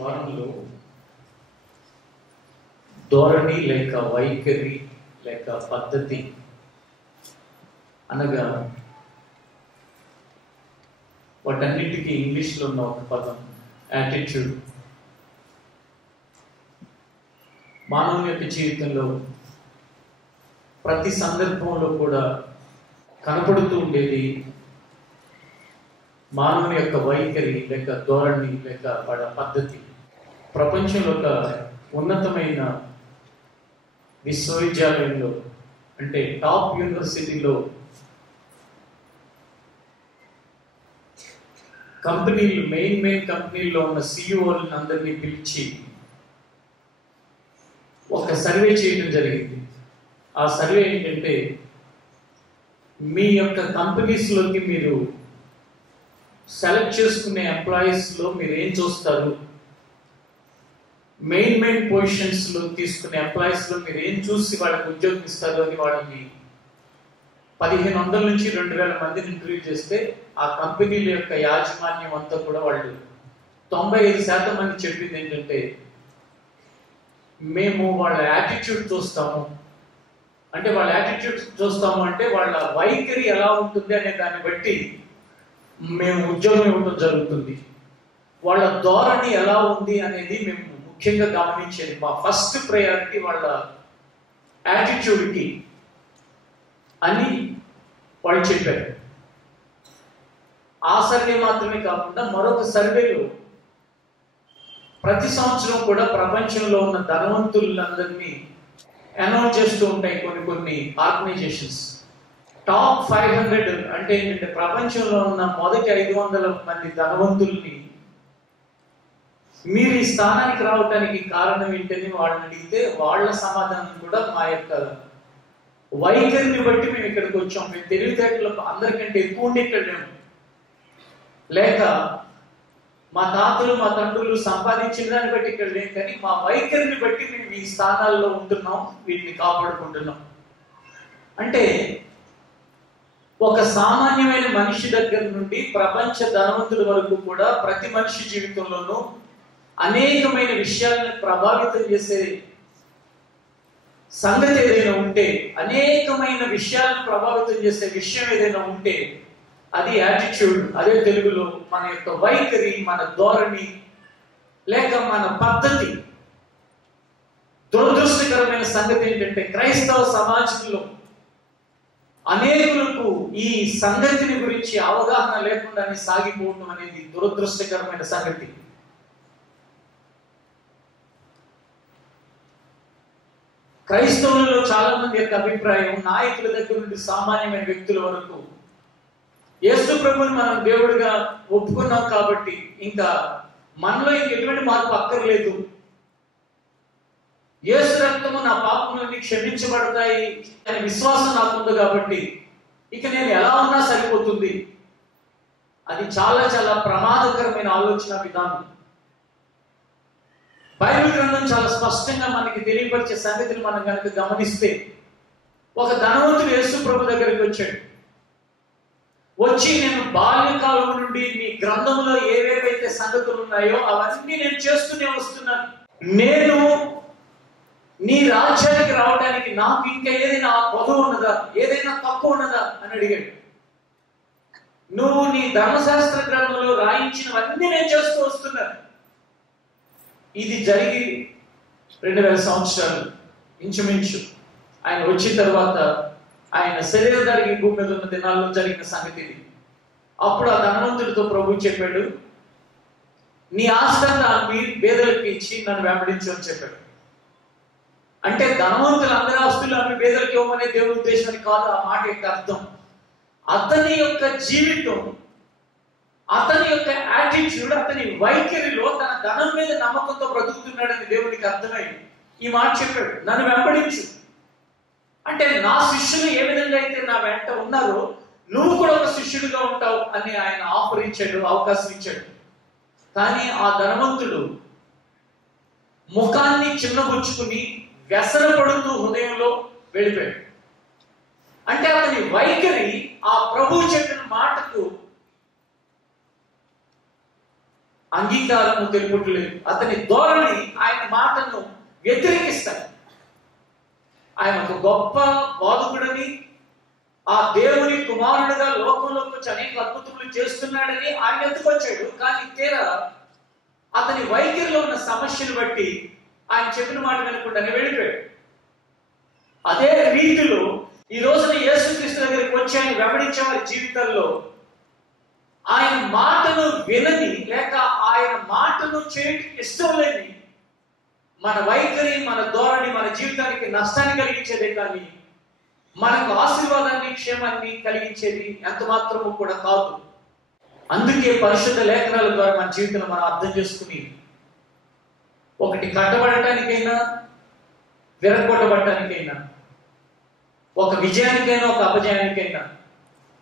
వారంలో ధోరణి లేక వైఖరి లేక పద్ధతి అనగా వాటన్నిటికీ ఇంగ్లీష్లో ఉన్న ఒక పదం యాటిట్యూడ్. మానవుని యొక్క జీవితంలో ప్రతి సందర్భంలో కూడా కనపడుతూ ఉండేది మానవుని యొక్క వైఖరి లేక ధోరణి లేక వాడ పద్ధతి. ప్రపంచంలో ఒక ఉన్నతమైన విశ్వవిద్యాలయంలో అంటే టాప్ యూనివర్సిటీలో కంపెనీలు మెయిన్ కంపెనీల్లో ఉన్న సిఇఓలను అందరినీ పిలిచి ఒక సర్వే చేయడం జరిగింది. ఆ సర్వే ఏంటంటే, మీ యొక్క కంపెనీస్లోకి మీరు సెలెక్ట్ చేసుకునే ఎంప్లాయీస్లో మీరు ఏం చూస్తారు, మెయిన్ పొజిషన్స్లో తీసుకునే ఎంప్లాయీస్లో మీరు ఏం చూసి వాళ్ళకి ఉద్యోగం ఇస్తారు అని వాళ్ళని 1500 నుంచి 2000 మందిని ఇంటర్వ్యూ చేస్తే ఆ కంపెనీల యొక్క యాజమాన్యం అంతా కూడా వాళ్ళు 95% మంది చెప్పింది ఏంటంటే, మేము వాళ్ళ యాటిట్యూడ్ చూస్తాము. అంటే వాళ్ళ యాటిట్యూడ్ చూస్తాము అంటే వాళ్ళ వైఖరి ఎలా ఉంటుంది అనే దాన్ని బట్టి మేము ఉద్యోగం ఇవ్వడం జరుగుతుంది. వాళ్ళ ధోరణి ఎలా ఉంది అనేది మేము ముఖ్యంగా గమనించేది. మా ఫస్ట్ ప్రయారిటీ వాళ్ళ యాటిట్యూడ్కి అని వాళ్ళు చెప్పారు. ఆ సర్వే మాత్రమే కాకుండా మరొక సర్వేలో ప్రతి సంవత్సరం కూడా ప్రపంచంలో ఉన్న ధనవంతులందరినీ అనౌన్స్ చేస్తూ ఉంటాయి కొన్ని ఆర్గనైజేషన్స్. టాప్ 500 అంటే ఏంటంటే ప్రపంచంలో ఉన్న మొదటి 500 మంది ధనవంతుల్ని మీరు ఈ స్థానానికి రావడానికి కారణం ఏంటని వాళ్ళని అడిగితే వాళ్ళ సమాధానం కూడా మా యొక్క వైఖరిని బట్టి మేము ఇక్కడికి వచ్చాం, మేము తెలివితేటలు అందరికంటే ఎక్కువ ఉండి ఇక్కడ లేము, లేక మా తాతలు మా తండ్రులు సంపాదించిన దాన్ని బట్టి ఇక్కడ లేం, కానీ మా వైఖరిని బట్టి మేము ఈ స్థానాల్లో ఉంటున్నాం, వీటిని కాపాడుకుంటున్నాం. అంటే ఒక సామాన్యమైన మనిషి దగ్గర నుండి ప్రపంచ ధనవంతుల వరకు కూడా ప్రతి మనిషి జీవితంలోనూ అనేకమైన విషయాలను ప్రభావితం చేసే సంగతి ఏదైనా ఉంటే, అనేకమైన విషయాలను ప్రభావితం చేసే విషయం ఏదైనా ఉంటే అది యాటిట్యూడ్. అదే తెలుగులో మన యొక్క వైఖరి, మన ధోరణి లేక మన పద్ధతి. దురదృష్టకరమైన సంగతి ఏంటంటే క్రైస్తవ సమాజంలో అనేకులకు ఈ సంగతిని గురించి అవగాహన లేకుండానే సాగిపోవడం అనేది దురదృష్టకరమైన సంగతి. క్రైస్తవులలో చాలా మంది యొక్క అభిప్రాయం, నాయకుల దగ్గర నుండి సామాన్యమైన వ్యక్తుల వరకు యేసు ప్రభువుని మనం దేవుడిగా ఒప్పుకున్నాం కాబట్టి ఇంకా మనలో ఎటువంటి మార్పు అక్కర్లేదు, యేసు రక్తము నా పాపములన్నీ క్షమించబడతాయి అనే విశ్వాసం నాకుంది కాబట్టి ఇక నేను ఎలా ఉన్నా సరిపోతుంది. అది చాలా చాలా ప్రమాదకరమైన ఆలోచన విధానం. బైబిల్ గ్రంథం చాలా స్పష్టంగా మనకి తెలియపరిచే సంగతిని మనం కనుక గమనిస్తే, ఒక ధనవంతుడు యేసు ప్రభు దగ్గరికి వచ్చి నేను బాల్యకాలం నుండి నీ గ్రంథంలో ఏవేవైతే సంగతులు ఉన్నాయో అవన్నీ నేను చేస్తూనే వస్తున్నాను, నేను నీ రాజ్యానికి రావడానికి నాకు ఇంకా ఏదైనా పొదవు ఉన్నదా, ఏదైనా తక్కువ ఉన్నదా అని అడిగాడు. నువ్వు నీ ధర్మశాస్త్ర గ్రంథంలో రాయించినవన్నీ నేను చేస్తూ వస్తున్నాను. ఇది జరిగి 2000 సంవత్సరాలు ఇంచుమించు. ఆయన వచ్చిన తర్వాత ఆయన శరీరధారికి భూమి మీద ఉన్న దినాల్లో జరిగిన సంగతి ఇది. అప్పుడు ఆ ధనవంతుడితో ప్రభు చెప్పాడు, నీ ఆస్తంతా మీ పేదలకు ఇచ్చి నన్ను వెంబడించు అని చెప్పాడు. అంటే ధనవంతులు అందరి ఆస్తులు అమ్మి పేదలకు ఇవ్వమనే దేవుని ఉద్దేశం కాదు ఆ మాట యొక్క అర్థం. అతని యొక్క జీవితం, అతని యొక్క యాటిట్యూడ్, అతని వైఖరిలో తన ధనం మీద నమ్మకంతో బ్రతుకుతున్నాడని దేవునికి అర్థమైంది. ఈ మాట చెప్పాడు, నన్ను వెంబడించు. అంటే నా శిష్యులు ఏ విధంగా అయితే నా వెంట ఉన్నారో నువ్వు కూడా ఒక శిష్యుడిగా ఉంటావు అని ఆయన ఆఫర్ ఇచ్చాడు, అవకాశం ఇచ్చాడు. కానీ ఆ ధనవంతుడు ముఖాన్ని చిన్నబుచ్చుకుని వ్యసనపడుతూ హృదయంలో వెళ్ళిపోయాడు. అంటే అతని వైఖరి ఆ ప్రభువు చెప్పిన మాటకు అంగీకారము తెలుపుటలేదు. అతని ధోరణి ఆయన మాటను వ్యతిరేకిస్తాడు. ఆయన ఒక గొప్ప బోధకుడని, ఆ దేవుని కుమారుడుగా లోకంలోకి వచ్చి అనేక అద్భుతములు చేస్తున్నాడని ఆయన ఎత్తుకొచ్చాడు. కానీ తీరా అతని వైఖరిలో ఉన్న సమస్యను బట్టి ఆయన చెప్పిన మాట వినకుండానే వెళ్ళిపోయాడు. అదే రీతిలో ఈ రోజున యేసుక్రీస్తు దగ్గరికి వచ్చి ఆయన వెంబడించే వారి జీవితాల్లో ఆయన మాటను వినని, లేక ఆయన మాటను చేయడానికి ఇష్టం లేని మన వైఖరి, మన ధోరణి మన జీవితానికి నష్టాన్ని కలిగించేదే కానీ మనకు ఆశీర్వాదాన్ని, క్షేమాన్ని కలిగించేది ఎంత మాత్రము కూడా కాదు. అందుకే పరిశుద్ధ లేఖనాల ద్వారా మన జీవితంలో మనం అర్థం చేసుకుని, ఒకటి కట్టబడటానికైనా, విరగొట్టబడటానికైనా, ఒక విజయానికైనా, ఒక అపజయానికైనా,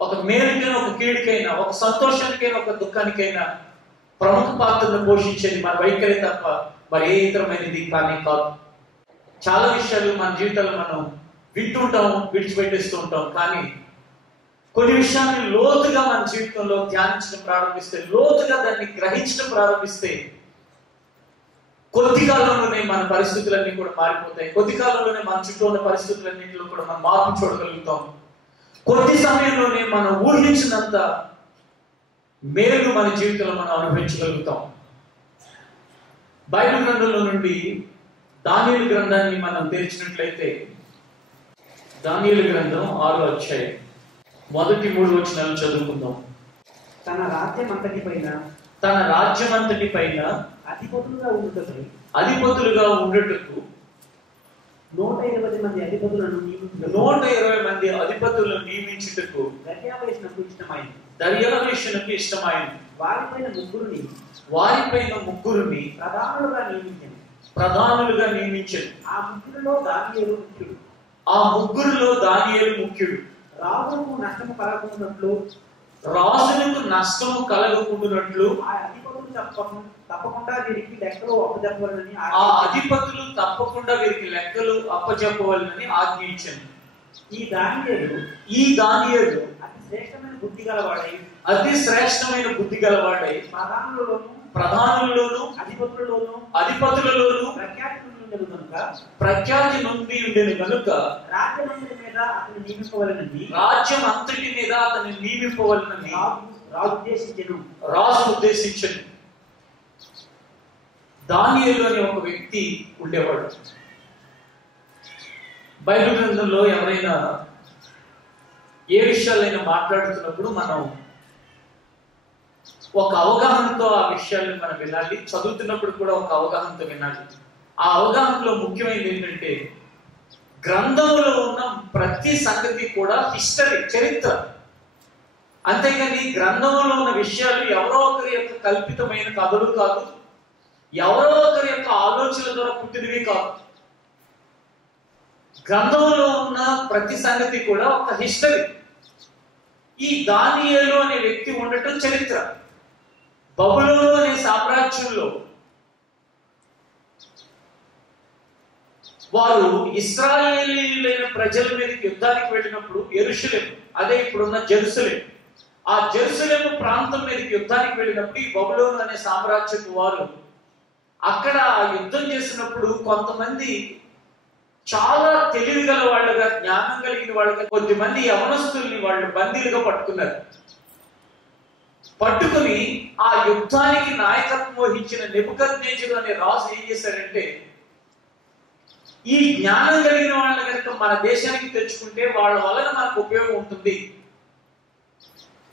ఒక మేలుకైనా, ఒక కీడుకైనా, ఒక సంతోషానికైనా, ఒక దుఃఖానికైనా ప్రముఖ పాత్రను పోషించేది మన వైఖరి తప్ప మరి ఏ ఇతరమైనది కానీ కాదు. చాలా విషయాలు మన జీవితాల్లో మనం వింటూ ఉంటాం, విడిచిపెట్టేస్తూ ఉంటాం. కానీ కొన్ని విషయాన్ని లోతుగా మన జీవితంలో ధ్యానించడం ప్రారంభిస్తే, లోతుగా దాన్ని గ్రహించడం ప్రారంభిస్తే, కొద్ది కాలంలోనే మన పరిస్థితులన్నీ కూడా మారిపోతాయి. కొద్ది కాలంలోనే మన చుట్టూ ఉన్న పరిస్థితులన్నింటిలో కూడా మనం మార్పు చూడగలుగుతాం. కొద్ది సమయంలోనే మనం ఊహించినంత మేలు మన జీవితంలో మనం అనుభవించగలుగుతాం. బైబిల్ గ్రంథంలో నుండి దానియేలు గ్రంథాన్ని మనం తెరిచినట్లయితే, దానియేలు గ్రంథం 6వ అధ్యాయం మొదటి 3 వచనాలు చదువుకుందాం. తన రాజ్యం అంతటి పైన అధిపతులుగా ఉండుటకు 120 మంది అధిపతులను నియమించుటకు దర్యావేషునకు ఇష్టమైంది. వారిపైన ముగ్గురిని ప్రధానులుగా నియమించాడు. ఆ ముగ్గురులో దానియేలు ముఖ్యుడు. రాజులకు నష్టము కలగకుండానట్లు ఆ అధిపతులు తప్పకుండా వీరికి లెక్కలు అప్పచెప్పవాలని ఆజ్ఞయించాను. ఈ దానియేలు అతి శ్రేష్టమైన బుద్ధి గలవాడై ప్రధానులలోను అధిపతులలోను ప్రఖ్యాతి నుండి ఉండేది కనుక రాజ్యం అంతటి మీద అతన్ని నియమింపవలనని రాజు ఉద్దేశించను. దానియేలు అనే ఒక వ్యక్తి ఉండేవాడు. బైబిల్ గ్రంథంలో ఎవరైనా ఏ విషయాలైనా మాట్లాడుతున్నప్పుడు మనం ఒక అవగాహనతో ఆ విషయాలను మనం వినాలి. చదువుతున్నప్పుడు కూడా ఒక అవగాహనతో వినాలి. ఆ అవగాహనలో ముఖ్యమైనది ఏంటంటే, గ్రంథంలో ఉన్న ప్రతి సంగతి కూడా హిస్టరీ, చరిత్ర. అంతేగాని గ్రంథంలో ఉన్న విషయాలు ఎవరో ఒకరి యొక్క కల్పితమైన కథలు కాదు, ఎవరో ఒకరి యొక్క ఆలోచనల ద్వారా పుట్టినవి కాదు. గ్రంథంలో ఉన్న ప్రతి సంగతి కూడా ఒక హిస్టరీ. ఈ దానియేలు అనే వ్యక్తి ఉండటం చరిత్ర. బబులోను అనే సామ్రాజ్యంలో వారు ఇశ్రాయేలీయులైన ప్రజల మీదకి యుద్ధానికి వెళ్ళినప్పుడు యెరూషలేము, అదే ఇప్పుడున్న జెరూసలేం, ఆ జెరూసలేము ప్రాంతం మీదకి యుద్ధానికి వెళ్ళినప్పుడు ఈ బబులోను అనే సామ్రాజ్యపు వారు అక్కడ యుద్ధం చేసినప్పుడు కొంతమంది చాలా తెలివి గల వాళ్ళుగా, జ్ఞానం కలిగిన వాళ్ళుగా కొద్దిమంది యవనస్తుల్ని వాళ్ళు బందీలుగా పట్టుకున్నారు. పట్టుకుని ఆ యుద్ధానికి నాయకత్వం వహించిన నెబుకద్నెజరు అనే రాజు ఏం చేశాడంటే, ఈ జ్ఞానం కలిగిన వాళ్ళని కనుక మన దేశానికి తెచ్చుకుంటే వాళ్ళ వలన మనకు ఉపయోగం ఉంటుంది.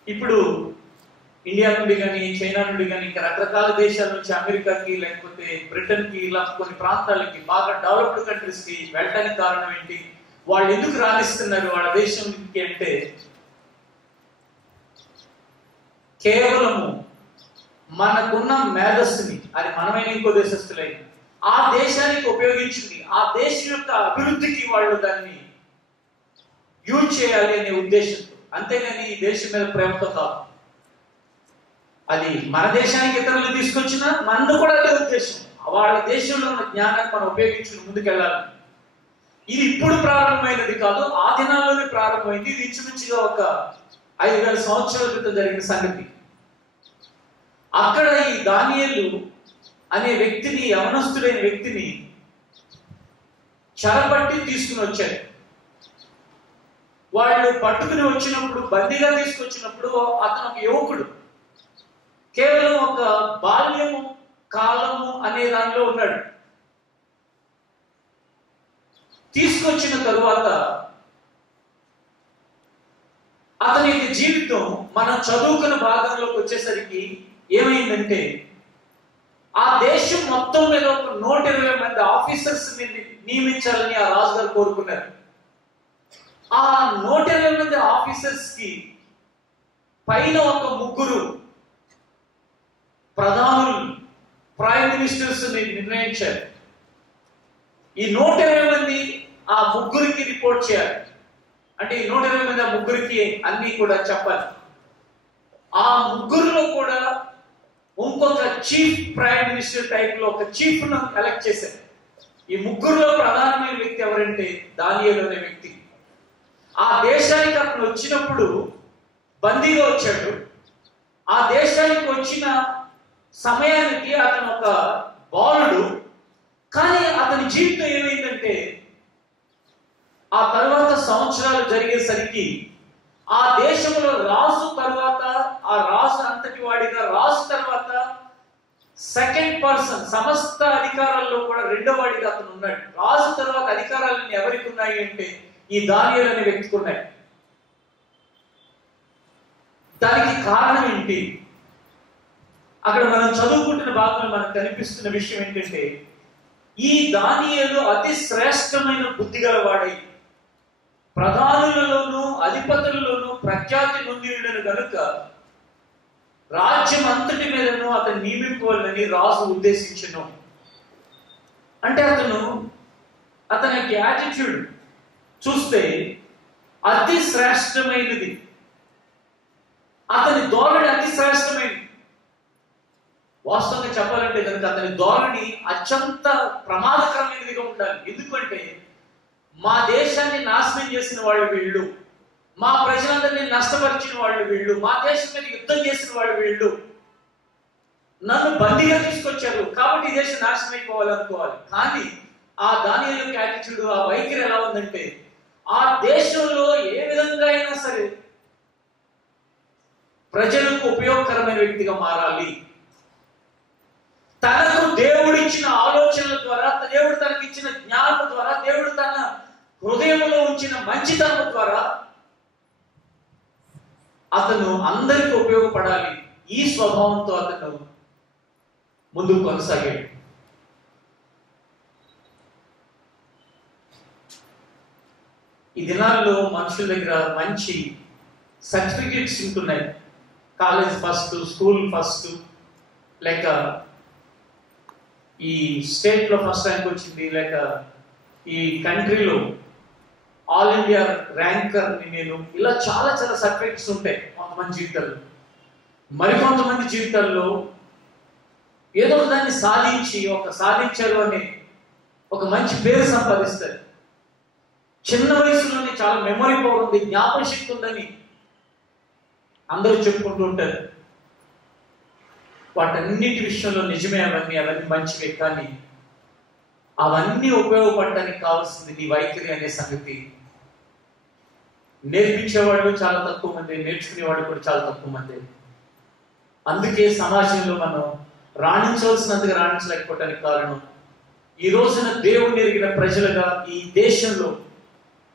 ఇప్పుడు ఇండియా నుండి కానీ, చైనా నుండి కానీ, ఇంకా రకరకాల దేశాల నుంచి అమెరికాకి, లేకపోతే బ్రిటన్కి, ఇలా కొన్ని ప్రాంతాలకి, బాగా డెవలప్డ్ కంట్రీస్ కి వెళ్ళడానికి కారణం ఏంటి? వాళ్ళు ఎందుకు రాణిస్తున్నారు వాళ్ళ దేశంకి అంటే, కేవలము మనకున్న మేధస్సుని, అది మనమైన ఇంకో దేశస్తులైన ఆ దేశానికి ఉపయోగించింది, ఆ దేశం యొక్క అభివృద్ధికి వాళ్ళు దాన్ని యూజ్ చేయాలి అనే ఉద్దేశంతో, అంతేగాని ఈ దేశం మీద ప్రేమతో కాదు. అది మన దేశానికి ఇతరులు తీసుకొచ్చినా మనను కూడా అదే ఉద్దేశం, వాళ్ళ దేశంలో ఉన్న జ్ఞానాన్ని మనం ఉపయోగించుకుని ముందుకెళ్ళాలి. ఇది ఇప్పుడు ప్రారంభమైనది కాదు, ఆ దినాల్లోనే ప్రారంభమైంది. ఇది ఇంచుమించుగా ఒక 5,000 సంవత్సరాల క్రితం జరిగిన సంగతి. అక్కడ ఈ దానియేలు అనే వ్యక్తిని, యవనస్తుడైన వ్యక్తిని చెరపట్టి తీసుకుని వచ్చారు. వాళ్ళు పట్టుకుని వచ్చినప్పుడు, బందీగా తీసుకొచ్చినప్పుడు అతను ఒక యువకుడు, కేవలం ఒక బాల్యము కాలము అనే దానిలో ఉన్నాడు. తీసుకొచ్చిన తరువాత అతని యొక్క జీవితం మనం చదువుకున్న భాగంలోకి వచ్చేసరికి ఏమైందంటే, ఆ దేశం మొత్తం మీద ఒక 120 మంది ఆఫీసర్స్ నియమించాలని ఆ రాజుగారు కోరుకున్నారు. ఆ 120 మంది ఆఫీసర్స్ కి పైన ఒక 3 ప్రధానులు, ప్రైమ్ మినిస్టర్స్ నిర్ణయించారు. ఈ 120 మంది ఆ 3కి రిపోర్ట్ చేయాలి. అంటే ఈ 120 మంది ఆ 3కి అన్ని కూడా చెప్పాలి. ఆ 3లో కూడా ఇంకొక చీఫ్ ప్రైమ్ మినిస్టర్ టైప్ లో ఒక చీఫ్ ను ఎలక్ట్ చేశారు. ఈ 3లో ప్రధానమైన వ్యక్తి ఎవరంటే దానియేలు అనే వ్యక్తి. ఆ దేశానికి అతను వచ్చినప్పుడు బందీగా వచ్చాడు. ఆ దేశానికి వచ్చిన సమయానికి అతను ఒక బాలుడు. కానీ అతని జీవితం ఏమైందంటే, ఆ తర్వాత సంవత్సరాలు జరిగేసరికి ఆ దేశంలో రాజు తర్వాత, ఆ రాజు అంతటి వాడిగా, రాజు తర్వాత సెకండ్ పర్సన్, సమస్త అధికారాల్లో కూడా 2వ వాడిగా అతను ఉన్నాడు. రాజు తర్వాత అధికారాలన్నీ ఎవరికి ఉన్నాయి అంటే ఈ దానియేలు అనే వ్యక్తికి ఉన్నాయి. దానికి కారణం ఏంటి? అక్కడ మనం చదువుకుంటున్న భాగంలో మనకు కనిపిస్తున్న విషయం ఏంటంటే, ఈ దానియేలు అతి శ్రేష్టమైన బుద్ధి గలవాడై ప్రధానులలోనూ అధిపతులలోనూ ప్రఖ్యాతి నొందియుడను గనుక రాజ్యం అంతటి మీదను అతను నియమించుకోవాలని రాజు ఉద్దేశించను. అంటే అతని యాటిట్యూడ్ చూస్తే అతి శ్రేష్టమైనది, అతని ధోరణి అతి శ్రేష్టమైనది. వాస్తవంగా చెప్పాలంటే కనుక అతని ధోరణి అత్యంత ప్రమాదకరమైనదిగా ఉండాలి. ఎందుకంటే మా దేశాన్ని నాశనం చేసిన వాళ్ళు వీళ్ళు, మా ప్రజలందరినీ నష్టపరిచిన వాళ్ళు వీళ్ళు, మా దేశం మీద యుద్ధం చేసిన వాళ్ళు వీళ్ళు, నన్ను బందీగా తీసుకొచ్చారు కాబట్టి ఈ దేశం నాశనం అయిపోవాలనుకోవాలి. కానీ ఆ దానియేలు యాటిట్యూడ్, ఆ వైఖరి ఎలా ఉందంటే, ఆ దేశంలో ఏ విధంగా అయినా సరే ప్రజలకు ఉపయోగకరమైన వ్యక్తిగా మారాలి. తనకు దేవుడిచ్చిన ఆలోచనల ద్వారా, దేవుడు తనకి ఇచ్చిన జ్ఞానం ద్వారా, దేవుడు తన హృదయంలో ఉంచిన మంచితనం ద్వారా అతను అందరికీ ఉపయోగపడాలి. ఈ స్వభావంతో అతను ముందుకు కొనసాగాడు. ఈ దినాల్లో మనుషుల దగ్గర మంచి సర్టిఫికెట్స్ ఉంటున్నాయి. కాలేజ్ ఫస్ట్, స్కూల్ ఫస్ట్, లేక ఈ స్టేట్ లో ఫస్ట్ ర్యాంక్ వచ్చింది, లేక ఈ కంట్రీలో ఆల్ ఇండియా ర్యాంకర్ ని నేను, ఇలా చాలా చాలా సర్టిఫికెట్స్ ఉంటాయి కొంతమంది జీవితాల్లో. మరికొంతమంది జీవితాల్లో ఏదో దాన్ని సాధించారు అని ఒక మంచి పేరు సంపాదిస్తారు. చిన్న వయసులోనే చాలా మెమరీ పవర్ ఉంది, జ్ఞాపక శక్తి ఉందని అందరూ చెప్పుకుంటూ ఉంటారు. వాటన్నిటి విషయంలో నిజమే, అవన్నీ మంచివే. కానీ అవన్నీ ఉపయోగపడటానికి కావాల్సింది నీ వైఖరి అనే సంగతి నేర్పించేవాళ్ళు చాలా తక్కువ మంది, నేర్చుకునేవాళ్ళు కూడా చాలా తక్కువ మంది. అందుకే సమాజంలో మనం రాణించవలసినంతగా రాణించలేకపోవటానికి కారణం, ఈ రోజున దేవుని ఎరిగిన ప్రజలుగా ఈ దేశంలో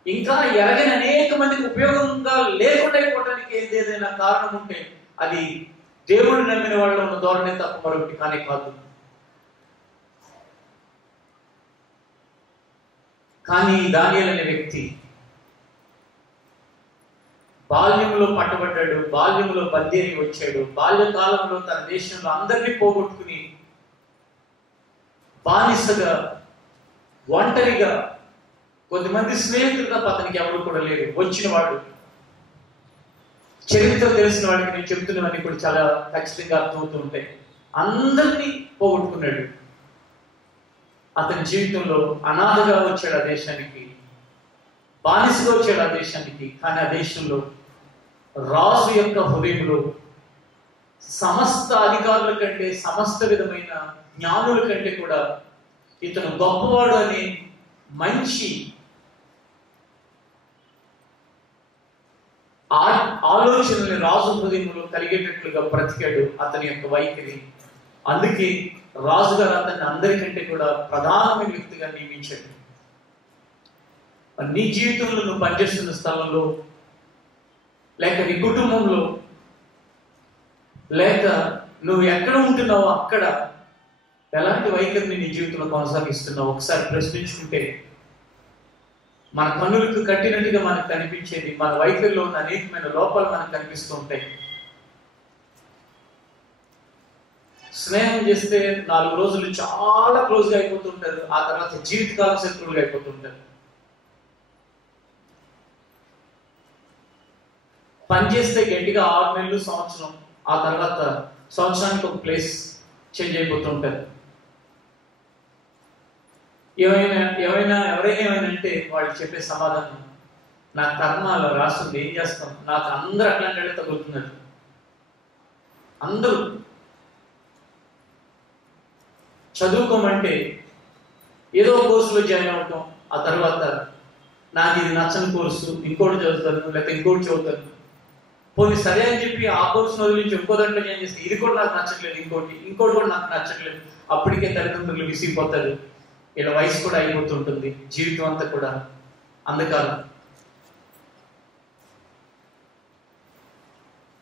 ఇంకా ఎరగని అనేక మందికి ఉపయోగంగా లేకుండా అయిపోవటానికి ఏదైనా కారణం ఉంటే అది దేవుడు నమ్మిన వాళ్ళు ఉన్న ధోరణి తప్ప మరొకటి కానే కాదు. కానీ దానియేలు అనే వ్యక్తి బాల్యంలో పట్టబడ్డాడు, బాల్యంలో బందీ అయి వచ్చాడు. బాల్యకాలంలో తన దేశంలో అందరినీ పోగొట్టుకుని బానిసగా, ఒంటరిగా, కొద్దిమంది స్నేహితులు తప్ప అతనికి ఎవరు కూడా లేరు. వచ్చిన వాడు, చరిత్ర తెలిసిన వాడికి నేను చెప్తున్నవన్నీ కూడా చాలా ఖచ్చితంగా అర్థమవుతూ ఉంటాయి. అందరినీ పోగొట్టుకున్నాడు. అతని జీవితంలో అనాథగా వచ్చాడు ఆ దేశానికి, బానిసగా వచ్చాడు ఆ దేశానికి. కానీ ఆ దేశంలో రాజు యొక్క హృదయంలో సమస్త అధికారుల కంటే, సమస్త విధమైన జ్ఞానుల కంటే కూడా ఇతను గొప్పవాడు అనే మంచి ఆలోచనని రాజు హృదయంలో కలిగేటట్లుగా బ్రతికాడు అతని యొక్క వైఖరి. అందుకే రాజుగారు అతన్ని అందరికంటే కూడా ప్రధానమైన వ్యక్తిగా నియమించాడు. నీ జీవితంలో నువ్వు పనిచేస్తున్న స్థలంలో, లేక నీ కుటుంబంలో, లేక నువ్వు ఎక్కడ ఉంటున్నావో అక్కడ ఎలాంటి వైఖరిని నీ జీవితంలో కొనసాగిస్తున్నావు ఒకసారి ప్రశ్నించుకుంటే, మన కన్నులకు కట్టినట్టుగా మనకు కనిపించేది మన వైఖరిలో ఉన్న అనేకమైన లోపాలు మనకు కనిపిస్తూ ఉంటాయి. స్నేహం చేస్తే 4 రోజులు చాలా క్లోజ్గా అయిపోతుంటారు, ఆ తర్వాత జీవితకాలం శత్రువులుగా అయిపోతుంటారు. పనిచేస్తే గట్టిగా 6 నెలలు, సంవత్సరం, ఆ తర్వాత సంవత్సరానికి ఒక ప్లేస్ చేంజ్ అయిపోతుంటారు. ఎవరైనా అంటే వాళ్ళు చెప్పే సమాధానం, నా కర్మ అలా రాస్తుంది, ఏం చేస్తాం, నాకు అందరూ అట్లాంటి వాళ్ళే తగులుతున్నారు. అందరూ చదువుకోమంటే ఏదో కోర్సులో జాయిన్ అవటం, ఆ తర్వాత నాకు ఇది నచ్చని కోర్సు, ఇంకోటి చదువుతాను, లేకపోతే ఇంకోటి చదువుతాను. పోనీ సరే అని చెప్పి ఆ కోర్సును వదిలించి ఇంకో దాంట్లో జాయిన్ చేస్తే ఇది కూడా నాకు నచ్చట్లేదు, ఇంకోటి కూడా నాకు నచ్చట్లేదు. అప్పటికే తల్లిదండ్రులు విసిగిపోతారు. ఇలా వయసు కూడా అయిపోతుంటుంది, జీవితం అంతా కూడా అంధకారం.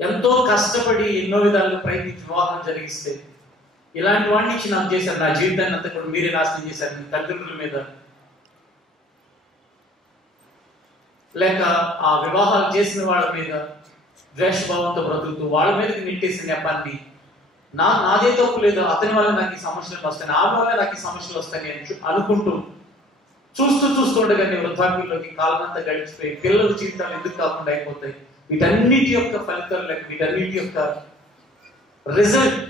ఎంతో కష్టపడి ఎన్నో విధాలుగా ప్రయత్నించి వివాహం జరిగిస్తే, ఇలాంటి వాడిని ఇచ్చి నాకు చేశారు, నా జీవితాన్ని అంతా కూడా మీరే నాశనం చేశారు, మీ తల్లిదండ్రుల మీద, లేక ఆ వివాహాలు చేసిన వాళ్ళ మీద ద్వేషభావంతో బ్రతుకుతూ వాళ్ళ మీదకి నెట్టేసిన నెపాన్ని, నాదే తప్పు లేదు, అతని వల్ల నాకు ఈ సమస్యలు వస్తాయి, ఆమె వల్ల నాకు ఈ సమస్యలు వస్తాయి అనుకుంటూ చూస్తుండగానే వృద్ధాప్యంలోకి కాలమంతా గడిచిపోయి పిల్లల జీవితాలు ఎందుకు కాకుండా అయిపోతాయి. వీటన్నిటి యొక్క ఫలితాలు, లేక వీటన్నిటి యొక్క రిజల్ట్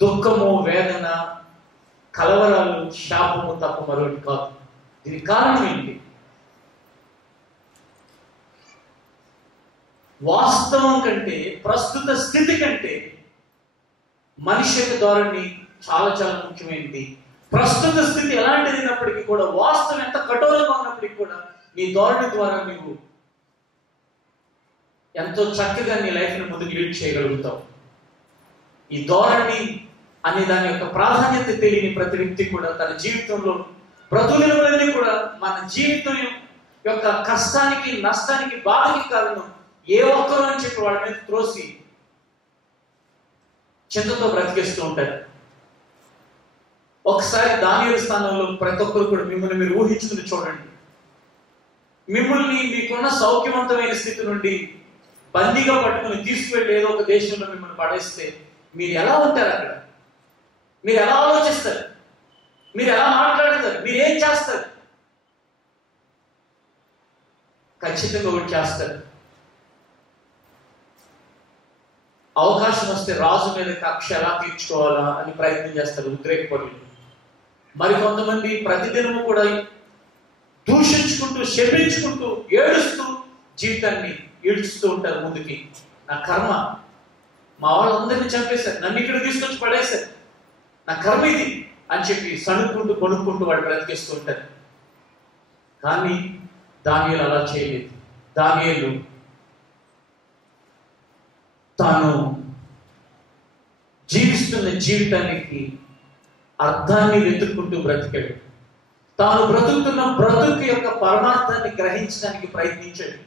దుఃఖము, వేదన, కలవరాలు, శాపము తప్ప మరొకటి కాదు. దీనికి కారణం ఏంటి? వాస్తవం కంటే, ప్రస్తుత స్థితి కంటే మనిషి యొక్క ధోరణి చాలా చాలా ముఖ్యమైనది. ప్రస్తుత స్థితి ఎలాంటిది అయినప్పటికీ కూడా, వాస్తవం ఎంత కఠోరంగా ఉన్నప్పటికీ కూడా, నీ ధోరణి ద్వారా నువ్వు ఎంతో చక్కగా నీ లైఫ్ని ముందుకు లీడ్ చేయగలుగుతావు. ఈ ధోరణి అనే దాని యొక్క ప్రాధాన్యత తెలియని ప్రతి వ్యక్తి కూడా తన జీవితంలో బ్రతుకులన్నీ కూడా మన జీవితం యొక్క కష్టానికి, నష్టానికి, బాధకి కారణం ఏ ఒక్కరు అని చెప్పి వాళ్ళ మీద త్రోసి చింతతో బ్రతికేస్తూ ఉంటారు. ఒకసారి దానియేలు స్థానంలో ప్రతి ఒక్కరు కూడా మిమ్మల్ని మీరు ఊహించుకుని చూడండి. మిమ్మల్ని మీకున్న సౌఖ్యవంతమైన స్థితి నుండి బందీగా పట్టుకుని తీసుకువెళ్ళి ఏదో ఒక దేశంలో మిమ్మల్ని పడేస్తే మీరు ఎలా ఉంటారు? అక్కడ మీరు ఎలా ఆలోచిస్తారు? మీరు ఎలా మాట్లాడతారు? మీరు ఏం చేస్తారు? ఖచ్చితంగా ఒకటి చేస్తారు. అవకాశం వస్తే రాజు మీద కక్ష ఎలా తీర్చుకోవాలా అని ప్రయత్నం చేస్తారు ఉద్రేకపరులు. మరికొంతమంది ప్రతిదినము కూడా దూషించుకుంటూ, శపించుకుంటూ, ఏడుస్తూ జీవితాన్ని ఈడ్చుతూ ఉంటారు ముందుకి. నా కర్మ, మా వాళ్ళందరినీ చంపేశారు, నన్ను ఇక్కడ తీసుకొచ్చి పడేశారు, నా కర్మ ఇది అని చెప్పి సణుక్కుంటూ కొనుక్కుంటూ వాడు బ్రతికేస్తూ ఉంటారు. కానీ దానియేలు అలా చేయలేదు. దానియేలు తాను జీవిస్తున్న జీవితానికి అర్థాన్ని వెతుక్కుంటూ బ్రతికాడు. తాను బ్రతుకుతున్న బ్రతుకు యొక్క పరమార్థాన్ని గ్రహించడానికి ప్రయత్నించాడు.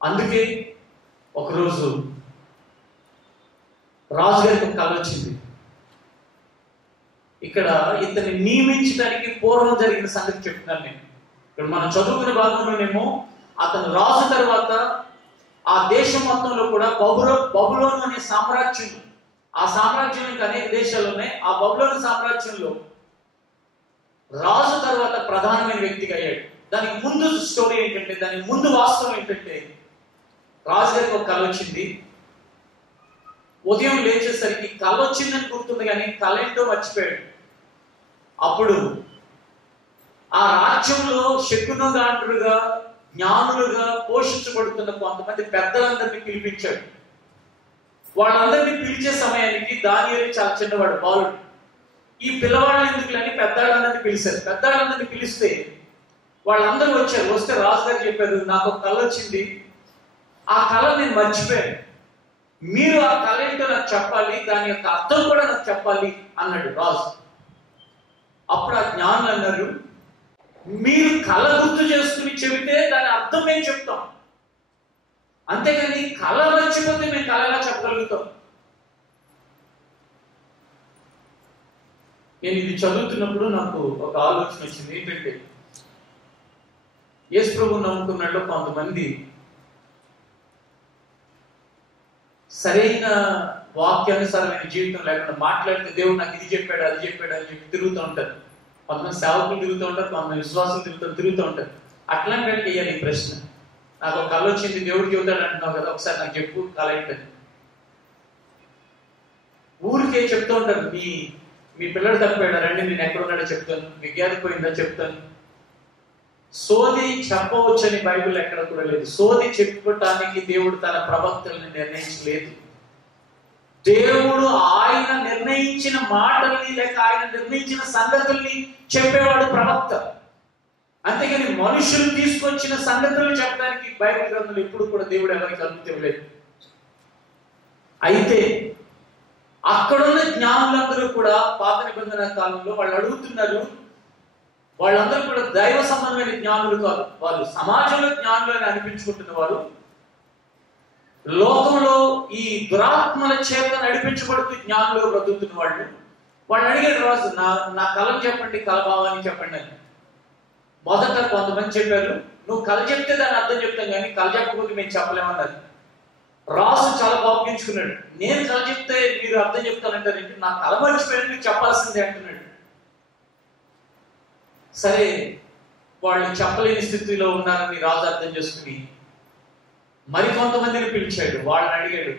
అందుకే ఒకరోజు రాజుగారికి ఒక కళ వచ్చింది. ఇక్కడ ఇతన్ని నియమించడానికి పూర్వం జరిగిన సంగతి చెప్తున్నాను నేను. ఇక్కడ మనం చదువుకునే భాగంలోనేమో అతను రాజు తర్వాత ఆ దేశం మొత్తంలో కూడా బబులోను అనే సామ్రాజ్యం, ఆ సామ్రాజ్యం ఇంకా అనేక దేశాలు ఉన్నాయి. ఆ బబులోను సామ్రాజ్యంలో రాజు తర్వాత ప్రధానమైన వ్యక్తిగా అయ్యాడు. దానికి ముందు స్టోరీ ఏంటంటే, దానికి ముందు వాస్తవం ఏంటంటే, రాజుగారికి ఒక కళ వచ్చింది. ఉదయం లేచేసరికి కళ వచ్చిందని గుర్తుంది కానీ కళ ఏంటో మర్చిపోయాడు. అప్పుడు ఆ రాజ్యంలో శకునగాండ్రుగా, జ్ఞానులుగా పోషించబడుతున్న కొంతమంది పెద్దలందరినీ పిలిపించాడు. వాళ్ళందరినీ పిలిచే సమయానికి దానియేలు చాలా చిన్నవాడు, బాలుడు. ఈ పిల్లవాళ్ళని ఎందుకులని పెద్దవాళ్ళందరినీ పిలిచారు. పెద్దవాళ్ళందరినీ పిలిస్తే వాళ్ళందరూ వచ్చారు. వస్తే రాజుగారు చెప్పారు, నాకు ఒక కళ వచ్చింది, ఆ కళ నేను మర్చిపోయాను, మీరు ఆ కళ ఏంటో నాకు చెప్పాలి, దాని యొక్క అర్థం కూడా నాకు చెప్పాలి అన్నాడు రాజు. అప్పుడు ఆ జ్ఞానులు అన్నారు, మీరు కళ గుర్తు చేసుకుని చెబితే దాని అర్థం మేము చెప్తాం, అంతేగాని కళ మర్చిపోతే మేము కళ ఎలా చెప్పగలుగుతాం. నేను ఇది చదువుతున్నప్పుడు నాకు ఒక ఆలోచన వచ్చింది. ఏంటంటే యేసు ప్రభువుని నమ్ముకున్నట్లు కొంతమంది సరైన వాక్యానుసారమైన జీవితం లేకుండా మాట్లాడితే దేవుడు నాకు ఇది చెప్పాడు అది చెప్పాడు అని చెప్పి తిరుగుతూ ఉంటారు. కొంతమంది సేవకులు తిరుగుతూ ఉంటారు, కొంతమంది విశ్వాసులు తిరుగుతూ ఉంటారు. అట్లాంటి వాళ్ళకి వేయాలి ఈ ప్రశ్న, నాకు ఒక కళ వచ్చింది దేవుడికి చెబుతాడు అంటున్నావు కదా, ఒకసారి నాకు చెప్పు కళ ఏంటని. ఊరికే చెప్తూ ఉంటారు, మీ పిల్లడు తప్పాడు రండి నేను ఎక్కడ ఉన్నాడో చెప్తాను, మీ గేదె పోయిందో చెప్తాను. సోది చెప్పవచ్చని బైబిల్ ఎక్కడ కూడా లేదు. సోది చెప్పటానికి దేవుడు తన ప్రవక్తల్ని నిర్ణయించలేదు. దేవుడు ఆయన నిర్ణయించిన మాటల్ని లేక ఆయన నిర్ణయించిన సంగతుల్ని చెప్పేవాడు ప్రవక్త. అంతేగాని మనుషులు తీసుకొచ్చిన సంగతులు చెప్పడానికి బైబిల్ గ్రంథంలో ఎప్పుడు కూడా దేవుడు ఎవరికి అనుమతి ఇవ్వలేదు. అయితే అక్కడున్న జ్ఞానులందరూ కూడా పాత నిబంధన కాలంలో వాళ్ళు అడుగుతున్నారు, వాళ్ళందరూ కూడా దైవ సంబంధమైన జ్ఞానులు కాదు, వాళ్ళు సమాజంలో జ్ఞానులు అని అనిపించుకుంటున్న వారు, లోకంలో ఈ దురాత్మల చేత నడిపించబడుతూ జ్ఞానులు బ్రతుకుతున్న వాళ్ళు అడిగారు రాజు, నా కళను చెప్పండి, కళ భావాన్ని చెప్పండి అని. మొదట కొంతమంది చెప్పారు, నువ్వు కళ చెప్తే దాని అర్థం చెప్తాం కానీ కళ చెప్పకపోతే మేము చెప్పలేమన్నారు. రాజు చాలా కోపించుకున్నాడు, నేను కళ చెప్తే మీరు అర్థం చెప్తానంటారేంటి, నా కళ మర్చిపోయాను మీకు చెప్పాల్సిందే అంటున్నాడు. సరే వాళ్ళు చెప్పలేని స్థితిలో ఉన్నారని రాజు అర్థం చేసుకుని మరికొంతమందిని పిలిచాడు. వాళ్ళని అడిగాడు,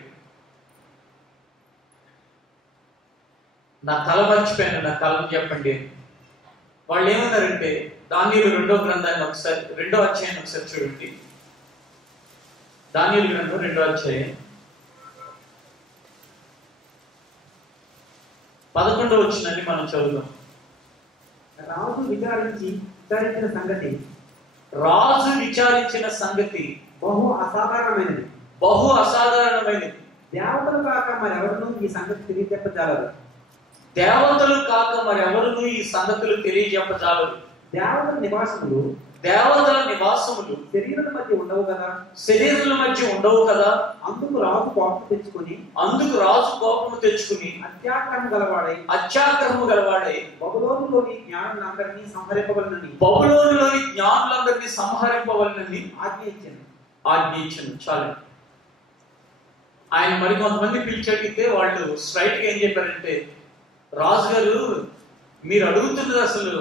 నా కళ మర్చిపోయాను, నా కళను చెప్పండి అని. వాళ్ళు ఏమన్నారంటే, దానియేలు 2వ గ్రంథాన్ని ఒకసారి 2వ అధ్యాయాన్ని ఒకసారి చూడండి. దానియేలు గ్రంథం 2వ అధ్యాయం 11వ వచనాన్ని మనం చదువుదాం. రాజు విచారించిన సంగతి బహు అసాధారణమైనది. దేవతలు కాక మరెవరునూ ఈ సంగతి తెలియజెప్పజాలరు. దేవతల నివాసములు శరీరుల మధ్య ఉండవు కదా. అందుకు రాజు కోపము తెచ్చుకుని అత్యాగ్రహము గలవాడై బబులోనులోని జ్ఞానులందరినీ సంహరింపవలనని ఆజ్ఞయించను. చాలు. ఆయన మరికొంతమంది పిలిచడిగితే వాళ్ళు స్ట్రైట్ గా ఏం చెప్పారంటే, రాజుగారు మీరు అడుగుతున్నది అసలు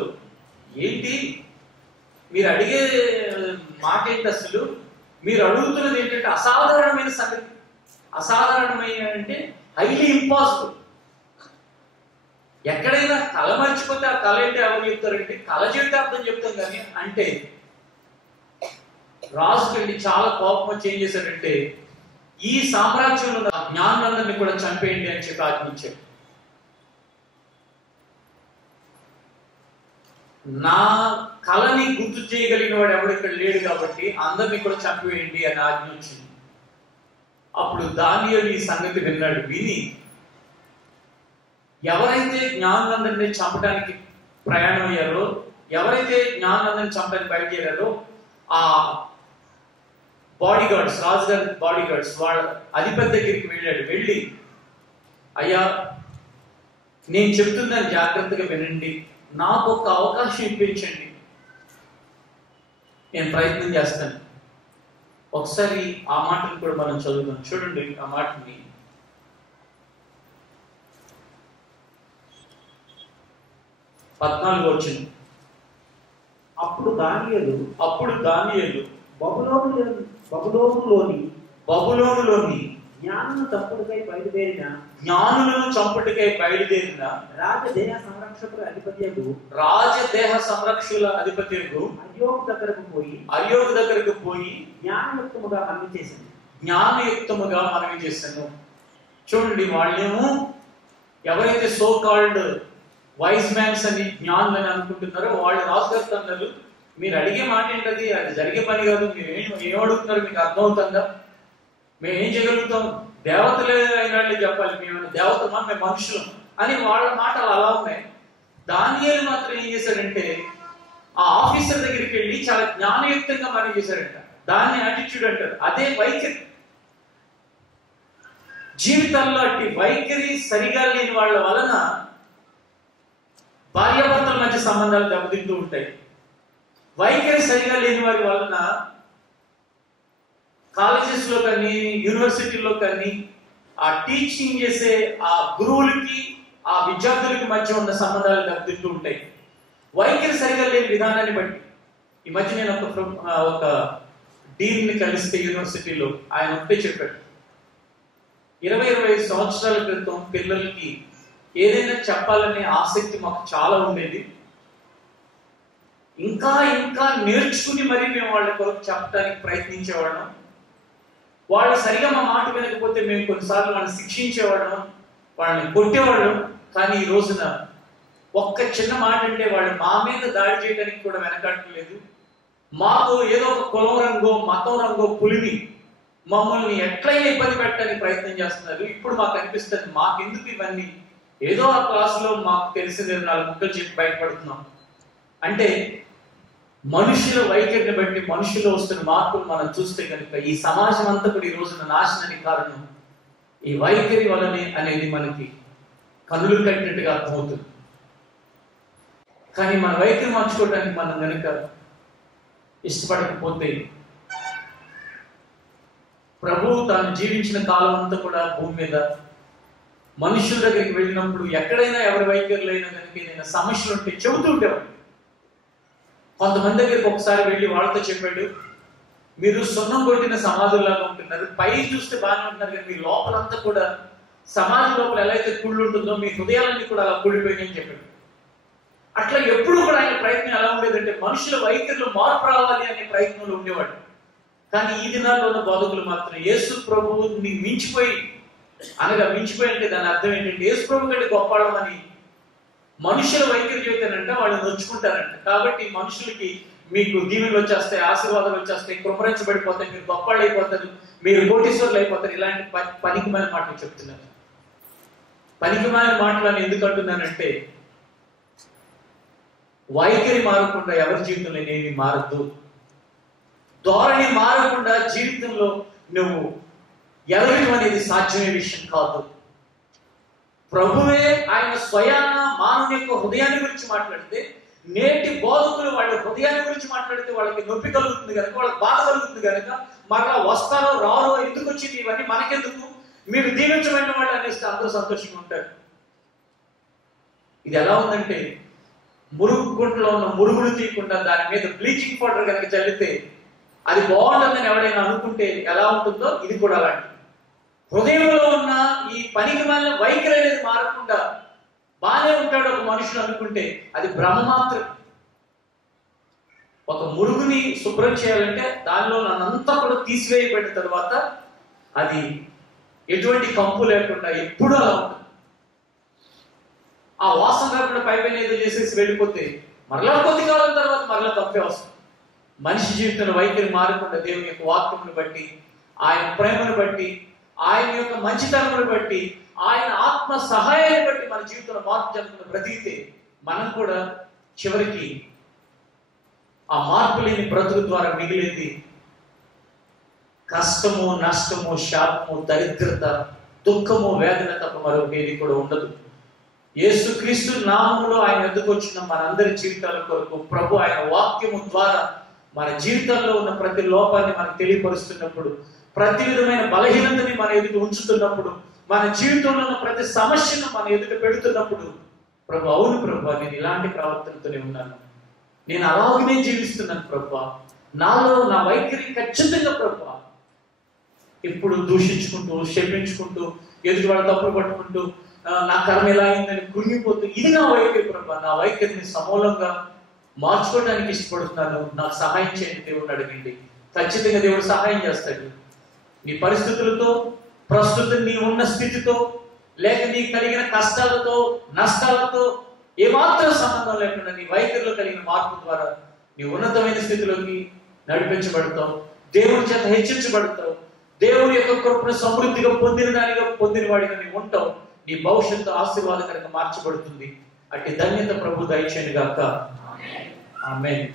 ఏంటి, మీరు అడిగే మాట ఏంటి, అసలు మీరు అడుగుతున్నది ఏంటంటే అసాధారణమైన సంగతి. అసాధారణమైన అంటే హైలీ ఇంపాసిబుల్. ఎక్కడైనా కళ మర్చిపోతే ఆ కళ ఏంటి ఎవరు చెప్తారంటే, కళ చెప్తే అర్థం చెప్తాం కానీ అంటే రాజుకండి చాలా కోపం వచ్చి ఏం చేశారంటే, ఈ సామ్రాజ్యంలో జ్ఞానులందరినీ కూడా చంపేయండి అని చెప్పి ఆజ్ఞించారు. నా కళని గుర్తు చేయగలిగిన వాడు ఎవడు ఇక్కడ లేడు కాబట్టి అందరినీ కూడా చంపివేయండి అని ఆజ్ఞ వచ్చింది. అప్పుడు దానియేలు ఈ సంగతి విన్నాడు. విని ఎవరైతే జ్ఞానులందరినీ చంపడానికి ప్రయాణం అయ్యారో, ఎవరైతే జ్ఞానులందరినీ చంపడానికి బయలుదేరారో ఆ బాడీగార్డ్స్, రాజుగారి బాడీగార్డ్స్ వాళ్ళ అధిపతి దగ్గరికి వెళ్ళాడు. వెళ్ళి, అయ్యా నేను చెప్తున్నాను జాగ్రత్తగా వినండి, నాకు ఒక అవకాశం ఇప్పించండి, నేను ప్రయత్నం చేస్తాను. ఒకసారి ఆ మాటను కూడా మనం చదువుతాం. చూడండి ఆ మాటని. 14వ వచనం. అప్పుడు దానియేలు బబులోనులోని జ్ఞానులను చంపుటకై బయలుదేరిన రాజదేహ సంరక్షకుల అధిపత్యకు అర్యోకు దగ్గరకు పోయి, జ్ఞానయుక్తముగా మనవి చేశాను. జ్ఞానయుక్తముగా మనవి చేశాను. 14వ వచనం. చూడండి, వాళ్ళేమో ఎవరైతే సో కాల్డ్ వైజ్ మ్యాన్స్ అని జ్ఞానులు అని అనుకుంటున్నారో వాళ్ళు రాజుగారు అన్నారు, మీరు అడిగే మాట ఏంటది, అది జరిగే పని కాదు, మీరు ఏం అడుగుతున్నారు మీకు అర్థమవుతుందా, మేము ఏం చేయగలుగుతాం, దేవతలే అయినట్లే చెప్పాలి, మేము దేవతమా మేము మనుషులం అని వాళ్ళ మాటలు అలా ఉన్నాయి. దానియేలు మాత్రం ఏం చేశాడంటే ఆ ఆఫీసర్ దగ్గరికి వెళ్ళి చాలా జ్ఞానయుక్తంగా మనం చేశాడంట. దాన్ని యాటిట్యూడ్ అంటారు. అదే వైఖరి. జీవితాల్లో అట్టి వైఖరి సరిగా లేని వాళ్ళ వలన భార్యాభర్తల మధ్య సంబంధాలు దెబ్బతింటూ ఉంటాయి. వైఖరి సరిగా లేని వారి వలన కాలేజెస్ లో కానీ యూనివర్సిటీలో కానీ ఆ టీచింగ్ చేసే ఆ గురువులకి ఆ విద్యార్థులకి మధ్య ఉన్న సంబంధాలు దెబ్బతింటూ ఉంటాయి. వైఖరి సరిగా లేని విధానాన్ని బట్టి. ఈ మధ్య నేను ఒక డీన్ ని కలిస్తే యూనివర్సిటీలో ఆయన ఒకటే చెప్పాడు, 20-25 సంవత్సరాల క్రితం పిల్లలకి ఏదైనా చెప్పాలనే ఆసక్తి మాకు చాలా ఉండేది. ఇంకా ఇంకా నేర్చుకుని మరీ మేము వాళ్ళ కొరకు చెప్పడానికి ప్రయత్నించేవాళ్ళం. వాళ్ళు సరిగా మా మాట వినకపోతే మేము కొన్నిసార్లు వాళ్ళని శిక్షించేవాళ్ళం, వాళ్ళని కొట్టేవాళ్ళం. కానీ ఈ రోజున ఒక్క చిన్న మాట అంటే వాళ్ళు మా మీద దాడి చేయడానికి కూడా వెనకట్టలేదు. మాకు ఏదో ఒక కులం రంగో మతం రంగో పులిమి మమ్మల్ని ఎట్లయినా ఇబ్బంది పెట్టడానికి ప్రయత్నం చేస్తున్నారు. ఇప్పుడు మాకు అనిపిస్తుంది, మాకెందుకు ఇవన్నీ, ఏదో ఆ క్లాసులో మాకు తెలిసింది 4 ముక్కలు చెప్పి బయటపడుతున్నాం. అంటే మనుషుల వైఖరిని బట్టి మనుషుల్లో వస్తున్న మార్పులు మనం చూస్తే కనుక ఈ సమాజం అంతా కూడా ఈ రోజున నాశనానికి కారణం ఈ వైఖరి వలనే అనేది మనకి కన్నులు కట్టినట్టుగా అర్థమవుతుంది. కానీ మన వైఖరి మార్చుకోవడానికి మనం కనుక ఇష్టపడకపోతే ప్రభువు తాను జీవించిన కాలం అంతా కూడా భూమి మీద మనుషుల దగ్గరికి వెళ్ళినప్పుడు ఎక్కడైనా ఎవరి వైఖరులు అయినా కనుక ఏదైనా సమస్యలు ఉంటే చెబుతూ ఉండేవాడు. కొంతమంది దగ్గరికి ఒకసారి వెళ్ళి వాళ్ళతో చెప్పాడు, మీరు సున్నం కొట్టిన సమాధుల్లాగా ఉంటున్నారు, పై చూస్తే బాగానే ఉంటున్నారు కానీ మీ లోపలంతా కూడా సమాజం లోపల ఎలా అయితే కుళ్ళు ఉంటుందో మీ హృదయాలన్నీ కూడా అలా కుళ్ళిపోయినాయని చెప్పాడు. అట్లా ఎప్పుడు కూడా ఆయన ప్రయత్నం ఎలా ఉండేదంటే మనుషుల వైఖరిలో మార్పు రావాలి అనే ప్రయత్నంలో ఉండేవాడు. కానీ ఈ దినాల్లో ఉన్న బోధకులు మాత్రం యేసు ప్రభువుని మించిపోయి, అనగా మించిపోయి అంటే దాని అర్థం ఏంటంటే యేసు ప్రభు కంటే గొప్పవాళ్ళమని మనుషుల వైఖరి చెబుతానంట వాళ్ళు నొచ్చుకుంటారంట. కాబట్టి మనుషులకి మీకు దీవెనలు వచ్చేస్తాయి, ఆశీర్వాదాలు వచ్చేస్తాయి, కృపరించబడిపోతాయి, మీరు గొప్పవాళ్ళు అయిపోతారు, మీరు కోటీశ్వరులు అయిపోతారు, ఇలాంటి పనికిమాలిన మాటలు చెప్తున్నారు. పనికిమాలిన మాటలు అని ఎందుకు అంటున్నానంటే వైఖరి మారకుండా ఎవరి జీవితంలో ఏమి మారద్దు. ధోరణి మారకుండా జీవితంలో నువ్వు ఎదగడం అనేది సాధ్యమే విషయం కాదు. ప్రభువే ఆయన స్వయాన మానవుని యొక్క హృదయాన్ని గురించి మాట్లాడితే, నేటి బోధకులు వాళ్ళ హృదయాన్ని గురించి మాట్లాడితే వాళ్ళకి నొప్పి కలుగుతుంది కనుక, వాళ్ళకి బాధ కలుగుతుంది కనుక మరలా వస్తారో రారో, ఎందుకు వచ్చింది ఇవన్నీ మనకెందుకు, మీరు దీవించబడిన వాళ్ళు అనేసి అందరూ సంతోషంగా ఉంటారు. ఇది ఎలా ఉందంటే మురుగు గుంటలో ఉన్న మురుగులు తీయకుండా దాని మీద బ్లీచింగ్ పౌడర్ కనుక చల్లితే అది బాగుంటుందని ఎవరైనా అనుకుంటే ఎలా ఉంటుందో ఇది కూడా అలాంటి. హృదయంలో ఉన్న ఈ పనికి మాలిన వైఖరి అనేది మారకుండా బాగానే ఉంటాడు ఒక మనుషులు అనుకుంటే అది భ్రమ మాత్రం. ఒక మురుగుని శుభ్రం చేయాలంటే దానిలో నన్నంతా కూడా తీసివేయబడిన తర్వాత అది ఎటువంటి కంపు లేకుండా ఎప్పుడూ అలా ఉంటుంది. ఆ వాసన కాకుండా పైపైన ఏదో చేసేసి వెళ్ళిపోతే మరలా కొద్ది కాలం తర్వాత మరలా కంపే వస్తుంది. మనిషి జీవితంలో వైఖరి మారకుండా దేవుని యొక్క వాక్యమును బట్టి, ఆయన ప్రేమను బట్టి, ఆయన యొక్క మంచితనమును బట్టి, ఆయన ఆత్మ సహాయాన్ని బట్టి మన జీవితంలో మార్పు చెందుతున్న బ్రతికితే మనం కూడా చివరికి ఆ మార్పు లేని బ్రతుకు ద్వారా మిగిలేది కష్టము, నష్టము, శాపము, దరిద్రత, దుఃఖము, వేదన తప్ప మరొక ఏది కూడా ఉండదు. యేసుక్రీస్తు నామములో ఆయన ఎదుకు వచ్చిన మనందరి జీవితాల కొరకు ప్రభు ఆయన వాక్యము ద్వారా మన జీవితంలో ఉన్న ప్రతి లోపాన్ని మనకు తెలియపరుస్తున్నప్పుడు, ప్రతి విధమైన బలహీనతని మన ఎదుట ఉంచుతున్నప్పుడు, మన జీవితంలో ఉన్న ప్రతి సమస్యను మన ఎదుట పెడుతున్నప్పుడు ప్రభు, అవును ప్రభు, నేను ఇలాంటి ప్రవర్తనతోనే ఉన్నాను, నేను అలాగనే జీవిస్తున్నాను ప్రభు, నాలో నా వైఖరి ఖచ్చితంగా ప్రభు, ఎప్పుడు దూషించుకుంటూ, శపించుకుంటూ, ఎదుటి వాళ్ళ తప్పులు పట్టుకుంటూ, నా కర్మ ఎలా అయిందని కృంగిపోతూ, ఇది నా వైఖరి ప్రభు, నా వైఖరిని సమూలంగా మార్చుకోవడానికి ఇష్టపడుతున్నాను, నాకు సహాయం చేయండి దేవుడిని అడగండి. ఖచ్చితంగా దేవుడు సహాయం చేస్తాడు. నీ పరిస్థితులతో, ప్రస్తుతం నీ ఉన్న స్థితితో లేక నీకు కలిగిన కష్టాలతో నష్టాలతో ఏమాత్రం సంబంధం లేకుండా నీ వైఖరిలో కలిగిన మార్పు ద్వారా నీ ఉన్నతమైన స్థితిలోకి నడిపించబడతావు, దేవుని చేత హెచ్చించబడతావు, దేవుని యొక్క కృపను సమృద్ధిగా పొందిన వాడిగా నీవు ఉంటావు. నీ భవిష్యత్తు ఆశీర్వాదకరంగా మార్చబడుతుంది. అట్టి ధన్యత ప్రభు దయచేయను గాక. ఆమేన్.